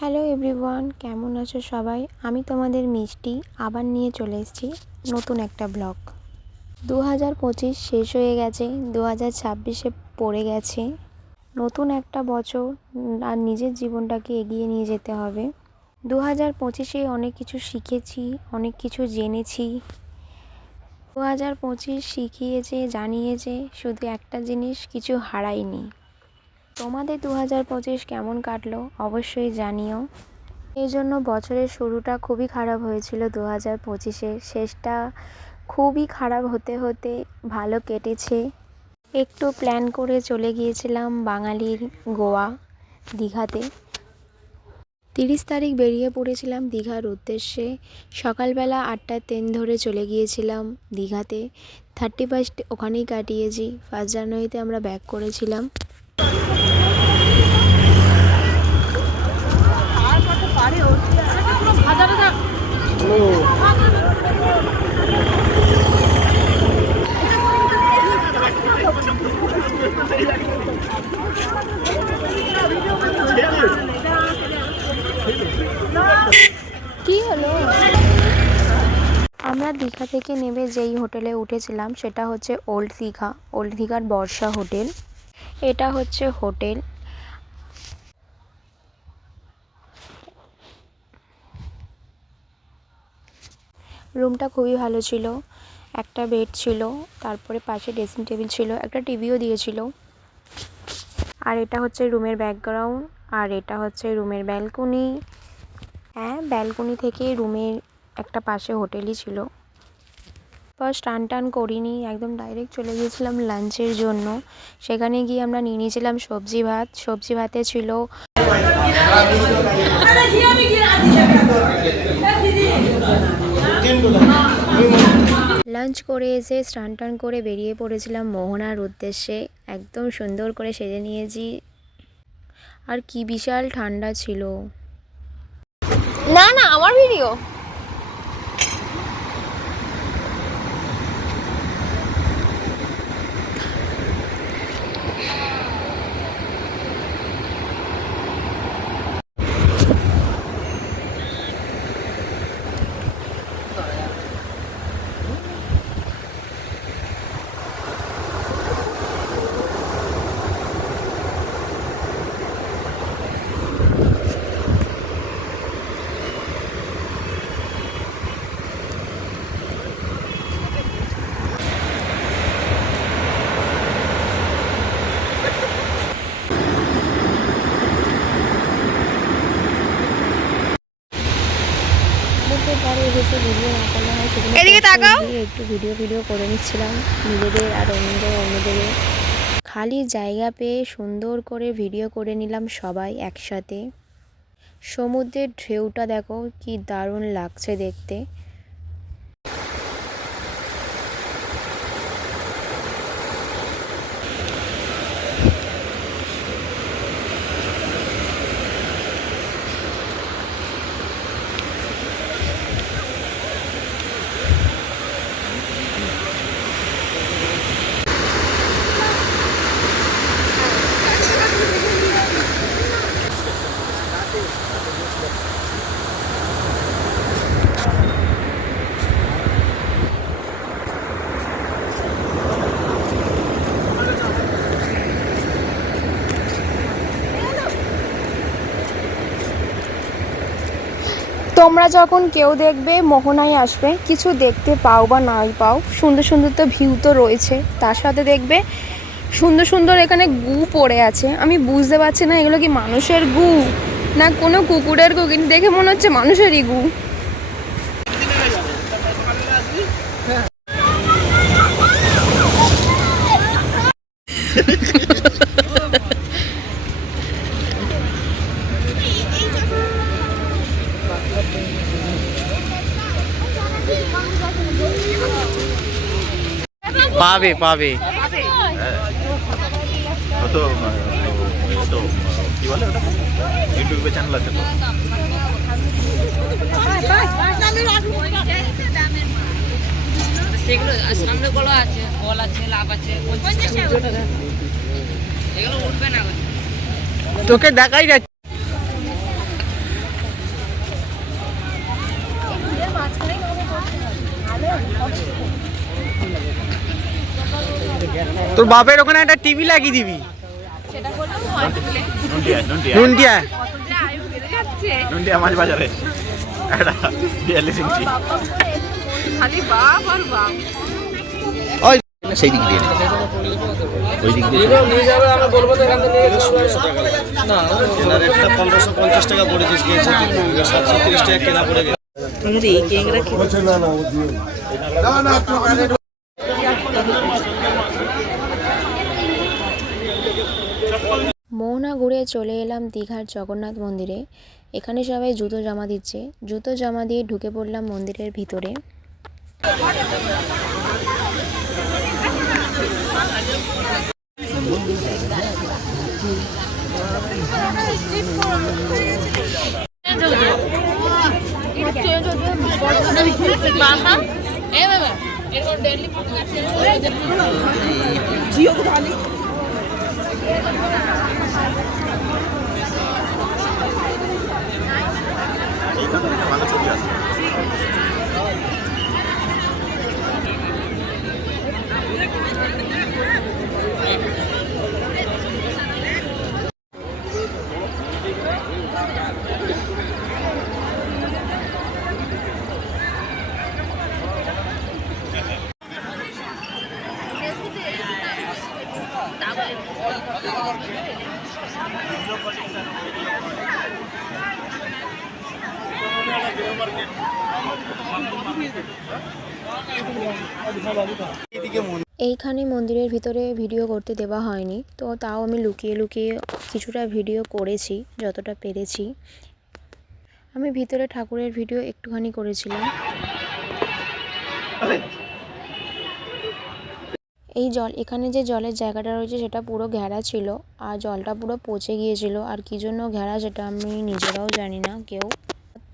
Hello everyone, কেমন আছো সবাই? আমি তোমাদের মিষ্টি আবার নিয়ে চলে এসেছি নতুন একটা ব্লগ। 2025 শেষ হয়ে গেছে, 2026-এ পড়ে গেছে। নতুন একটা বছর, আর নিজের জীবনটাকে এগিয়ে নিয়ে যেতে হবে। 2025-এ অনেক কিছু শিখেছি, অনেক কিছু জেনেছি। 2025 শিখিয়েছে, জানিয়েছে শুধু একটা জিনিস, কিছু হারাইনি। তোমাদের 2025 কেমন কাটলো অবশ্যই জানিও। এই জন্য বছরের শুরুটা খুবই খারাপ হয়েছিল, 2025-এর শেষটা খুবই খারাপ হতে হতে ভালো কেটেছে। একটু প্ল্যান করে চলে গিয়েছিলাম বাঙালির গোয়া, দীঘাতে। 30 তারিখ বেরিয়ে পড়েছিলাম দীঘার উদ্দেশ্যে। সকালবেলা 8টার ট্রেন ধরে চলে গিয়েছিলাম দীঘাতে। 31 ওখানেই কাটিয়েছি। 1 জানুয়ারিতে আমরা ব্যাক করেছিলাম। কি হলো? আমরা দীঘা থেকে নেমে যেই হোটেলে উঠেছিলাম সেটা হচ্ছে ওল্ড দীঘা, ওল্ড দীঘার বর্ষা হোটেল। এটা হচ্ছে হোটেল। রুমটা খুবই ভালো ছিল। একটা বেড ছিল, তারপরে পাশে ড্রেসিং টেবিল ছিল, একটা টিভিও দিয়েছিল। আর এটা হচ্ছে রুমের ব্যাকগ্রাউন্ড, আর এটা হচ্ছে রুমের ব্যালকনি। হ্যাঁ, ব্যালকনি থেকে রুমের একটা পাশে হোটেলই ছিল। ফার্স্ট টান করিনি, একদম ডাইরেক্ট চলে গিয়েছিলাম লাঞ্চের জন্য। সেখানে গিয়ে আমরা নিয়ে নিয়েছিলাম সবজি ভাত। সবজি ভাতে ছিল লাঞ্চ করে এসে স্নান করে বেরিয়ে পড়েছিলাম মোহনার উদ্দেশ্যে। একদম সুন্দর করে সেজে নিয়েছি। আর কি বিশাল ঠান্ডা ছিল। না না, আমার ভিডিও। ভিডিও না করলে হয়, সেগুলো দিয়ে একটু ভিডিও করে নিচ্ছিলাম নিজেদের আর অন্যদের। খালি জায়গা পেয়ে সুন্দর করে ভিডিও করে নিলাম সবাই একসাথে। সমুদ্রের ঢেউটা দেখো কি দারুণ লাগছে দেখতে। তোমরা যখন কেউ দেখবে মোহনায় আসবে, কিছু দেখতে পাও বা নাই পাও, সুন্দর সুন্দর তো ভিউ তো রয়েছে, তার সাথে দেখবে সুন্দর সুন্দর এখানে গু পড়ে আছে। আমি বুঝতে পারছি না এগুলো কি মানুষের গু না কোনো কুকুরের গু, কিন্তু দেখে মনে হচ্ছে মানুষেরই গু। পাবে পাবে তো তো কি বলে ওটা, ইউটিউবে চ্যানেল আছে তো। সেগুলো সামনে কলা আছে, কল আছে, লাভ আছে, এগুলো উঠবে না। তোকে দেখাই যাচ্ছে। তোর বাপের ওখানে একটা টিভি লাগিয়ে দিবি। নুনটিয়া নুনটিয়া নুনটিয়া নুনটিয়া মাছ বাজারে একটা 42 ইঞ্চি ওই সেই দিক দিয়ে ওই দিক দিয়ে নিয়ে যাবে, আমরা বলবো তো এখান থেকে নিয়ে না জেনারেটটা 1550 টাকা পড়েছে, 730 টাকা কেনা পড়ে গেছে। মোহনা ঘুরে চলে এলাম দীঘার জগন্নাথ মন্দিরে। এখানে সবাই জুতো জমা দিচ্ছে। জুতো জমা দিয়ে ঢুকে পড়লাম মন্দিরের ভিতরে। এইখানে ভালো ছবি আছে। এইখানে মন্দিরের ভিতরে ভিডিও করতে দেওয়া হয়নি, তো তাও আমি লুকিয়ে লুকিয়ে কিছুটা ভিডিও করেছি যতটা পেরেছি। আমি ভিতরে ঠাকুরের ভিডিও একটুখানি করেছিলাম। এই এখানে যে জলের জায়গাটা রয়েছে সেটা পুরো ঘেরা ছিল, আর জলটা পুরো পচে গিয়েছিল। আর কী জন্য ঘেরা সেটা আমি নিজেরাও জানি না কেউ।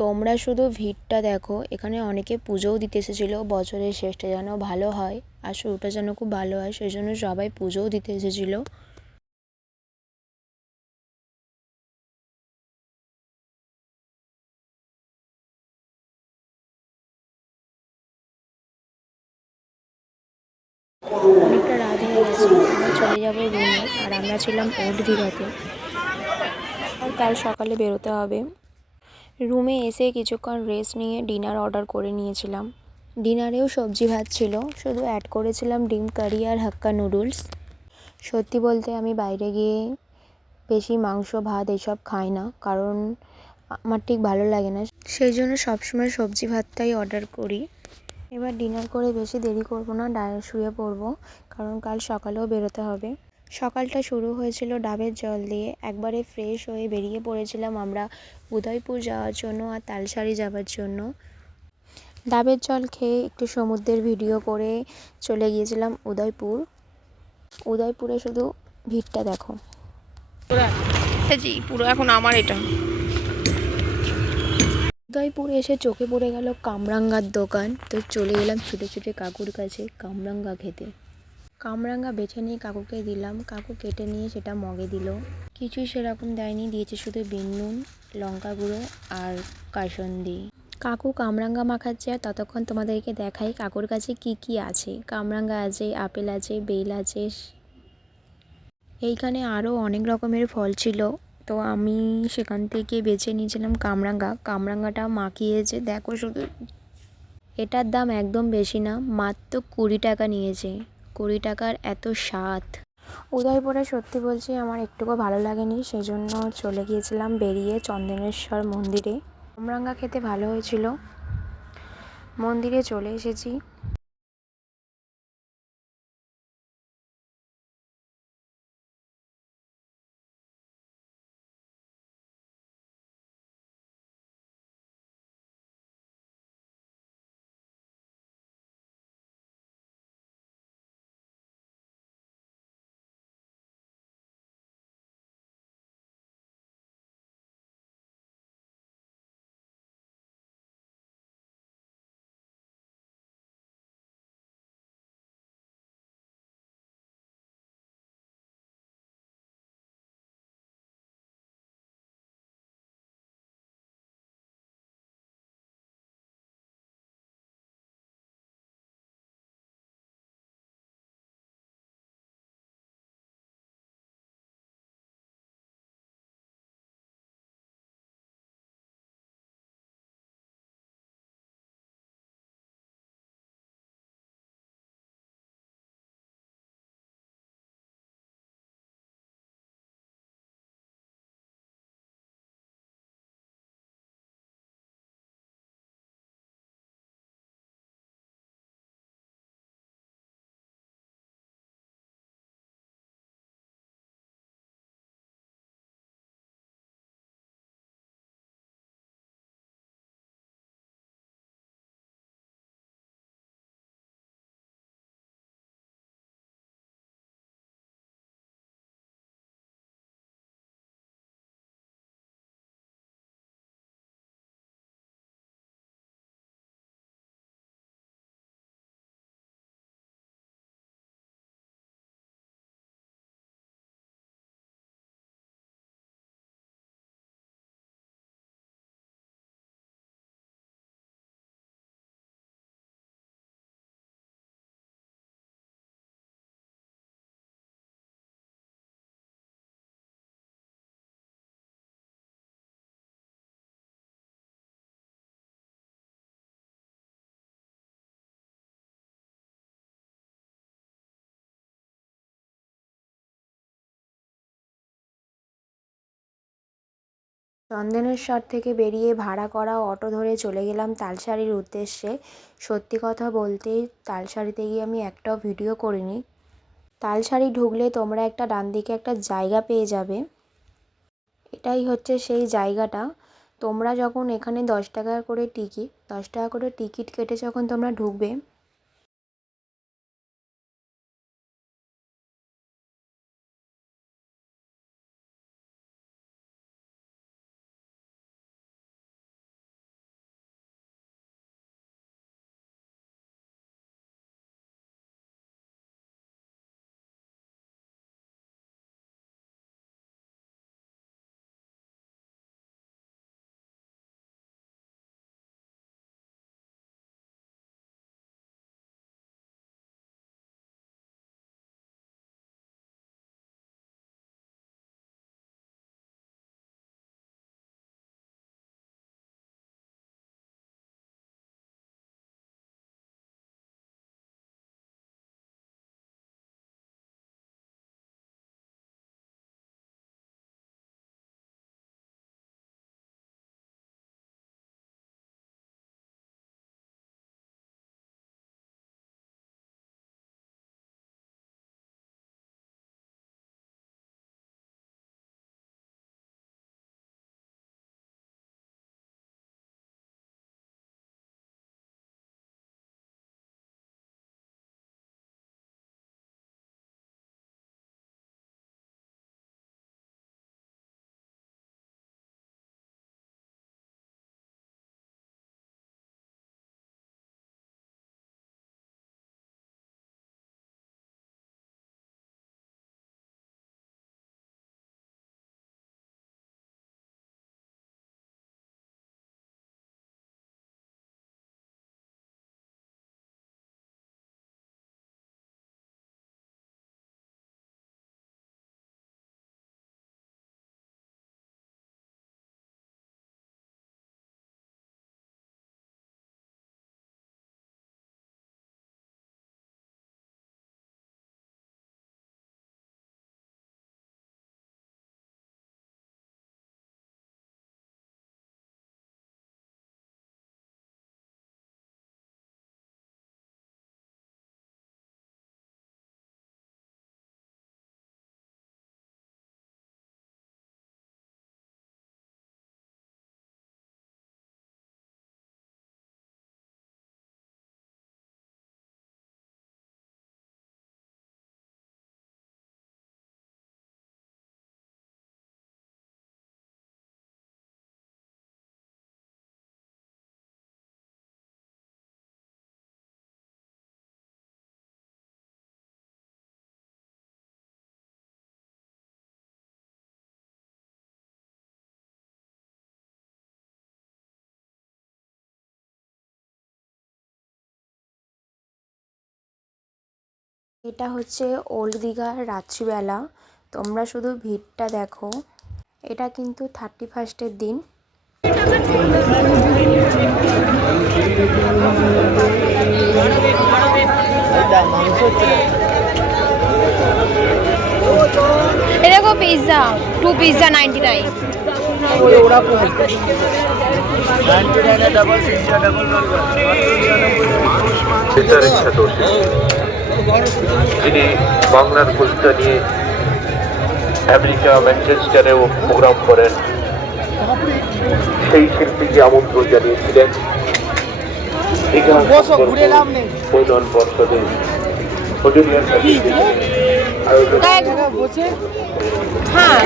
তোমরা শুধু ভিড়টা দেখো। এখানে অনেকে পুজোও দিতে এসেছিলো, বছরের শেষটা যেন ভালো হয় আর শুরুটা যেন খুব ভালো হয়, সেই জন্য সবাই পুজোও দিতে এসেছিলো। অনেকটা রাত হয়ে গেছে, আমরা চলে যাব রুমে। আর আমরা ছিলাম ওল্ড দীঘাতে, আর কাল সকালে বেরোতে হবে। রুমে এসে কিছুক্ষণ রেস্ট নিয়ে ডিনার অর্ডার করে নিয়েছিলাম। ডিনারেও সবজি ভাত ছিল, শুধু অ্যাড করেছিলাম ডিম কারি আর হাক্কা নুডলস। সত্যি বলতে আমি বাইরে গিয়ে বেশি মাংস ভাত এসব খাই না, কারণ আমার ঠিক ভালো লাগে না, সেই জন্য সবসময় সবজি ভাতটাই অর্ডার করি। এবার ডিনার করে বেশি দেরি করব না, ডাইরেক্ট শুয়ে পড়ব, কারণ কাল সকালেও বেরোতে হবে। সকালটা শুরু হয়েছিল ডাবের জল দিয়ে। একবারে ফ্রেশ হয়ে বেরিয়ে পড়েছিলাম আমরা উদয়পুর যাওয়ার জন্য আর তালসারি যাওয়ার জন্য। ডাবের জল খেয়ে একটু সমুদ্রের ভিডিও করে চলে গিয়েছিলাম উদয়পুর। উদয়পুরে শুধু ভিড়টা দেখো পুরো, এখন আমার এটা। উদয়পুরে এসে চোখে পড়ে গেল কামরাঙ্গার দোকান, তো চলে গেলাম ছুটে ছুটে কাকুর কাছে কামরাঙ্গা খেতে। কামরাঙ্গা বেছে নিয়ে কাকুকে দিলাম, কাকু কেটে নিয়ে সেটা মগে দিল। কিছুই সেরকম দেয়নি, দিয়েছে শুধু বিন নুন, লঙ্কা গুঁড়ো আর কাসুন্দি। কাকু কামরাঙ্গা মাখাচ্ছে, আর ততক্ষণ তোমাদেরকে দেখাই কাকুর কাছে কি কি আছে। কামরাঙ্গা আছে, আপেল আছে, বেল আছে, এইখানে আরও অনেক রকমের ফল ছিল, তো আমি সেখান থেকে বেছে নিয়েছিলাম কামরাঙ্গা। কামরাঙ্গাটা মাখিয়েছে দেখো শুধু। এটার দাম একদম বেশি না, মাত্র 20 টাকা নিয়েছে। 20 টাকার এত স্বাদ। উদয়পুরে সত্যি বলছি আমার একটুকু ভালো লাগেনি, সেজন্য চলে গিয়েছিলাম বেরিয়ে চন্দনেশ্বর মন্দিরে। কামরাঙ্গা খেতে ভালো হয়েছিল। মন্দিরে চলে এসেছি। চন্দনেশ্বর থেকে বেরিয়ে ভাড়া করা অটো ধরে চলে গেলাম তালসারির উদ্দেশ্যে। সত্যি কথা বলতে তালসারিতে গিয়ে আমি একটাও ভিডিও করিনি। তালসারি ঢুকলে তোমরা একটা ডান দিকে একটা জায়গা পেয়ে যাবে, এটাই হচ্ছে সেই জায়গাটা। তোমরা যখন এখানে 10 টাকা করে টিকিট কেটে যখন তোমরা ঢুকবে, এটা হচ্ছে ওল্ড দীঘার রাত্রিবেলা। তোমরা শুধু ভিড়টা দেখো। এটা কিন্তু 31st দিন। এ দেখো পিৎজা, 2 পিৎজা 99। যিনি বাংলার কবিতা নিয়ে আমেরিকা ম্যানচেস্টারেও প্রোগ্রাম করেন, সেই শিল্পীকে আমন্ত্রণ জানিয়েছিলেন উন্নয়ন পর্ষদের হ্যাঁ,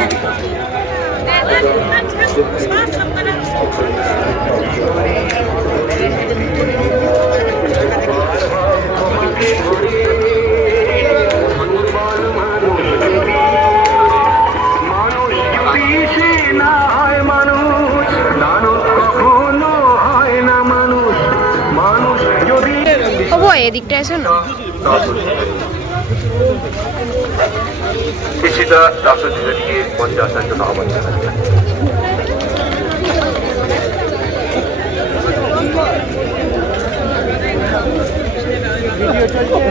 এদিকটা এসো না। কিছুটা রাষ্ট্রীয়কে মঞ্চে আসার জন্য আহ্বান জানাচ্ছেন। ভিডিও চলছে।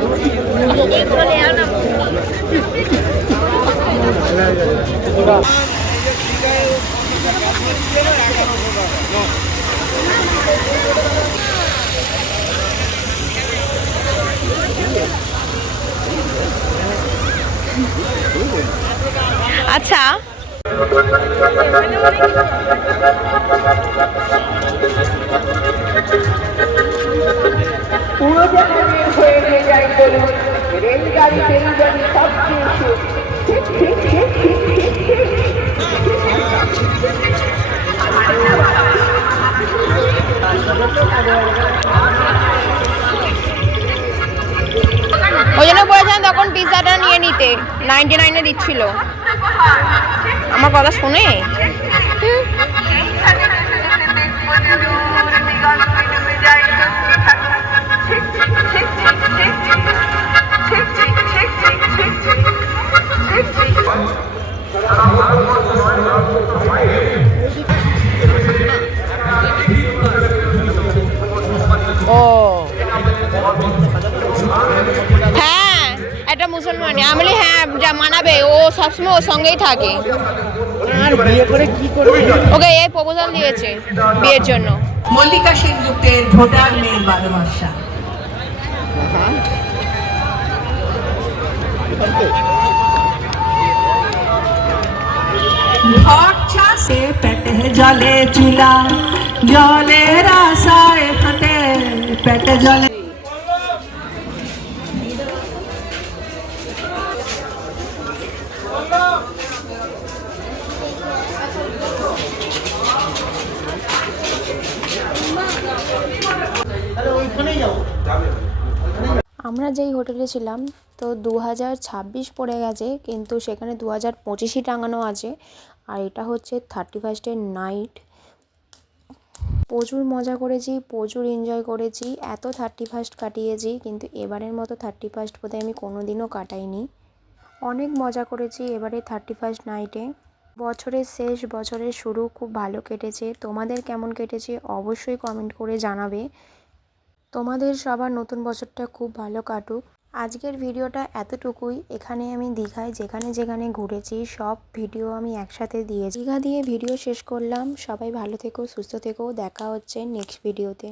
99-এ দিচ্ছিল। আমার কথা শোনে? ও হ্যাঁ, একটা মুসলমান। আমি বলি হ্যাঁ যা মানাবে, ও সবসময় ওর সঙ্গেই থাকে। আর বিয়ে করে কি করবে? ওকে এই প্রপোজাল দিয়েছে বিয়ের জন্য। মল্লিকা সেনগুপ্তের ভোটার মেয়ের ভালোবাসা। ভরছাসে পেটে জলে চুলা, জলের আশায় হাতে পেটে জলে। আমরা যেই হোটেলে ছিলাম তো 2026 পড়ে গেছে, কিন্তু সেখানে 2025ই টাঙানো আছে। আর এটা হচ্ছে 31st নাইট। প্রচুর মজা করেছি, প্রচুর এনজয় করেছি, এত 31st কাটিয়েছি, কিন্তু এবারের মতো 31st বোধহয় আমি কোনো দিনও কাটাইনি। অনেক মজা করেছি এবারে 31st নাইটে। বছরের শেষ, বছরের শুরু খুব ভালো কেটেছে। তোমাদের কেমন কেটেছে অবশ্যই কমেন্ট করে জানাবে। তোমাদের সবার নতুন বছরটা খুব ভালো কাটুক। আজকের ভিডিওটা এতটুকুই। এখানে আমি দীঘায় যেখানে যেখানে ঘুরেছি সব ভিডিও আমি একসাথে দিয়েছি। দীঘা দিয়ে ভিডিও শেষ করলাম। সবাই ভালো থেকো, সুস্থ থেকো। দেখা হচ্ছে নেক্সট ভিডিওতে।